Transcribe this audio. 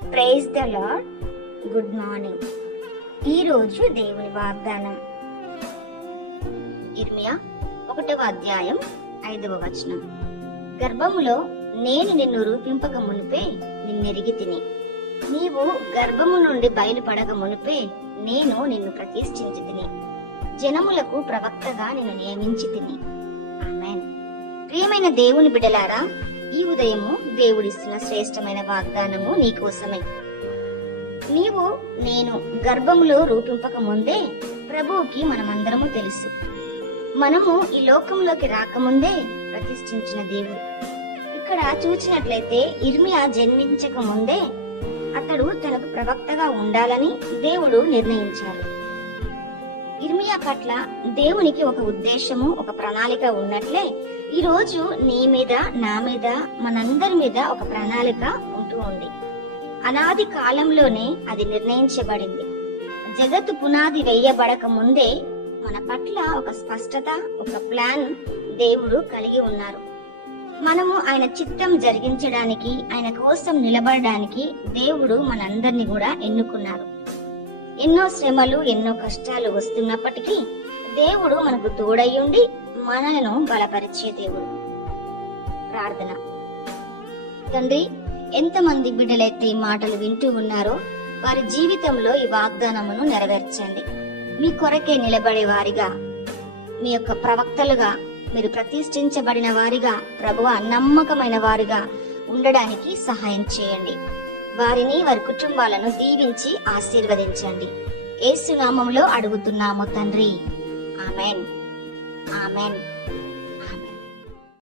Praise the Lord. Good morning. ఈ రోజు దేవుని వాగ్దానం ఇర్మియా 1వ అధ్యాయం 5వ వచనం. గర్భములో నేను నిన్ను రూపింపక మునిపే నిన్నెరిగి తిని, నీవు గర్భము నుండి బయలుపడక మునిపే నేను నిన్ను ప్రతిష్ఠించి తిని, జనములకు ప్రవక్తగా నిన్ను నియమించి తిని. ఆమేన్. ప్రియమైన దేవుని బిడ్డలారా, ఈ ఉదయము దేవుడిస్తున్న శ్రేష్టమైన వాగ్దానము నీకోసమే. నీవు నేను గర్భములో రూపింపక ముందే ప్రభువుకి మనమందరము తెలుసు. మనము ఈ లోకంలోకి రాకముందే ప్రతిష్ఠించిన దేవుడు. ఇక్కడ చూచినట్లయితే ఇర్మియా జన్మించక ముందే అతడు తనకు ప్రవక్తగా ఉండాలని దేవుడు నిర్ణయించాడు. ఇర్మియా పట్ల దేవునికి ఒక ఉద్దేశము, ఒక ప్రణాళిక ఉన్నట్లే ఈ రోజు నీ మీద, నా మీద, మనందరి మీద ఒక ప్రణాళిక ఉంటూ ఉంది. అనాది కాలంలోనే అది నిర్ణయించబడింది. జగత్తు పునాది వేయబడక ముందే మన పట్ల ఒక స్పష్టత, ఒక ప్లాన్ దేవుడు కలిగి ఉన్నారు. మనము ఆయన చిత్తం జరిగించడానికి, ఆయన కోసం నిలబడడానికి దేవుడు మనందరినీ కూడా ఎన్నుకున్నారు. ఎన్నో శ్రమలు, ఎన్నో కష్టాలు వస్తున్నప్పటికీ దేవుడు మనకు తోడయ్యుండి మనలను బలపరిచే దేవుడు. ప్రార్థన. తండ్రి, ఎంతమంది బిడ్డలైతే ఈ మాటలు వింటూ ఉన్నారో వారి జీవితంలో ఈ వాగ్దానమును నెరవేర్చండి. మీ కొరకే నిలబడే వారిగా, మీ యొక్క ప్రవక్తలుగా, మీరు ప్రతిష్ఠించబడిన వారిగా, ప్రభువా నమ్మకమైన వారిగా ఉండడానికి సహాయం చేయండి. వారిని, వారి కుటుంబాలను దీవించి ఆశీర్వదించండి. యేసు నామములో అడుగుతున్నాము తండ్రి. ఆమెన్. ఆమెన్.